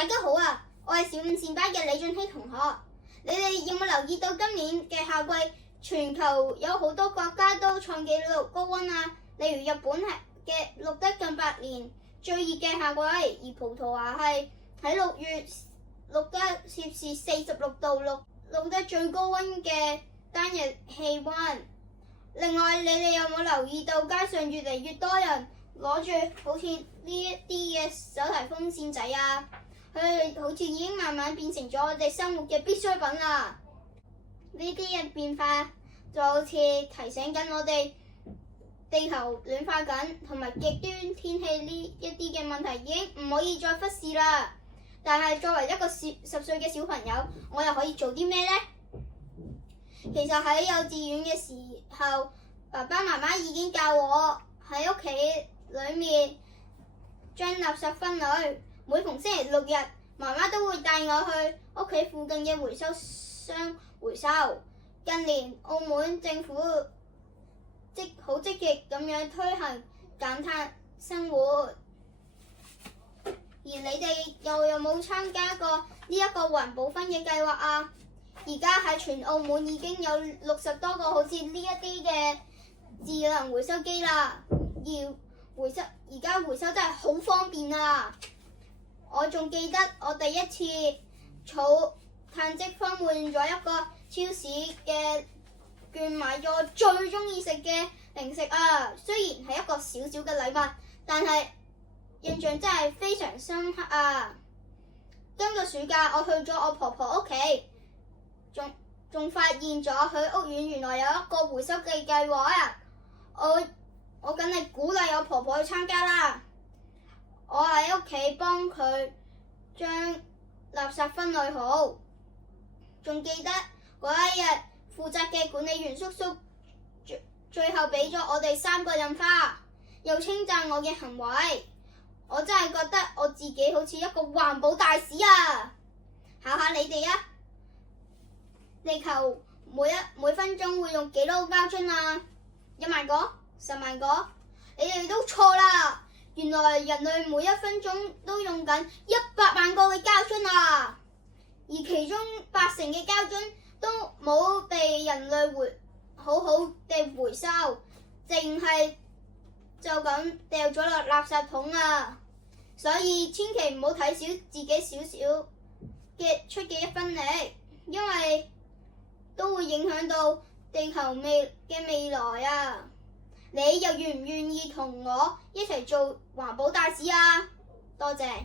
大家好啊，我係小五線班嘅李俊熙同學。你哋有冇留意到今年嘅夏季，全球有好多國家都創紀錄高溫啊？例如日本嘅錄得近百年最熱嘅夏季，而葡萄牙係喺6月錄得攝氏46度，錄得最高溫嘅單日氣溫。另外，你哋有冇留意到街上越嚟越多人攞住好似呢一啲嘅手提風扇仔啊？佢哋好似已經慢慢變成咗我哋生活嘅必需品啦。呢啲嘅變化就好似提醒緊我哋地球暖化緊，同埋極端天氣呢一啲嘅問題已經唔可以再忽視啦。但係作為一個10歲嘅小朋友，我又可以做啲咩呢？其實喺幼稚園嘅時候，爸爸媽媽已經教我喺屋企裏面將垃圾分類。每逢星期6日，媽媽都會帶我去屋企附近嘅回收箱回收。近年，澳門政府好積極咁樣推行減碳生活。而你哋又有冇參加過呢一個環保分嘅計劃啊？而家喺全澳門已經有60多個好似呢一啲嘅智能回收機啦，而家回收真係好方便啊！我仲記得我第一次儲碳積分換咗一個超市嘅券，買咗我最中意食嘅零食啊！雖然係一個小小嘅禮物，但係印象真係非常深刻啊！今個暑假我去咗我婆婆屋企，仲發現咗佢屋苑原來有一個回收嘅計劃啊！我梗係鼓勵我婆婆去參加啦！我喺屋企幫佢將垃圾分類好，仲記得嗰一日負責嘅管理員叔叔最後俾咗我哋3個印花，又稱讚我嘅行為。我真係覺得我自己好似一個環保大使啊！考下你哋啊！地球每分鐘會用幾多個膠樽啊？1萬個、10萬個？你哋都錯啦！原來人類每1分鐘都用緊100萬個嘅膠樽啊！而其中80%嘅膠樽都冇被人類好好地回收，淨係就咁掉咗落垃圾桶啊！所以千祈唔好睇小自己少少嘅出嘅1分力，因為都會影響到地球未來啊！你又願唔願意同我一齊做環保大使啊？多謝。